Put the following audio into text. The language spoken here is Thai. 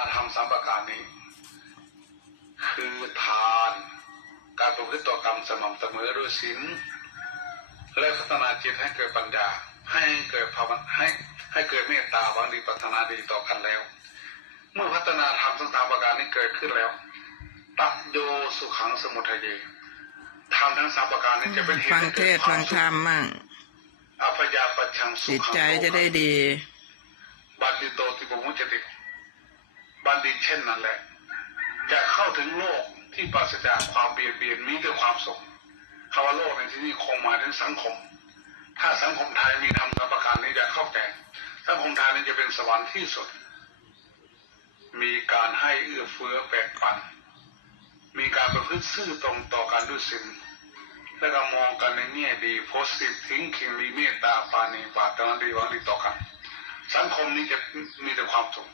พัฒนาธรรมสามประการนี้ คือทาน การประพฤติต่อกรรมสม่ำเสมอด้วยศีลและพัฒนาจิตให้เกิดปัญญา ให้เกิดภาวนาให้ให้เกิดเมตตาหวังดีปรารถนาดีต่อกันแล้ว เมื่อพัฒนาธรรมทั้งสามประการนี้เกิดขึ้นแล้วตัดโยสุขังสมุทัยเยธรรมทั้งสามประการนี้จะเป็นเหตุฟังให้เทเกิศดน์ควาฟัมงสุธรรขมมั่งอภยาปัจฉังสุจิตขังใจจะได้ดี บัณฑิตโตติปมุจจติบัณฑิต เช่นนั้นแหละ จะเข้าถึงโลกที่ปราศจากความเบียดเบียนมีแต่ความสุขคำว่าโลกในที่นี้คงหมายถึงสังคม ถ้าสังคมไทยมีธรรมสามประการนี้จะเข้าใจสังคมไทยนี้จะเป็นสวรรค์ที่สุด มีการให้เอื้อเฟื้อแบ่งปัน มีการประพฤติซื่อตรงต่อกันด้วยศีลและก็มองกันในแง่ดี positive thinking มีเมตตาปาณีปารถนาดีหวังดีต่อกัน สังคมนี้จะมีแต่ความสุข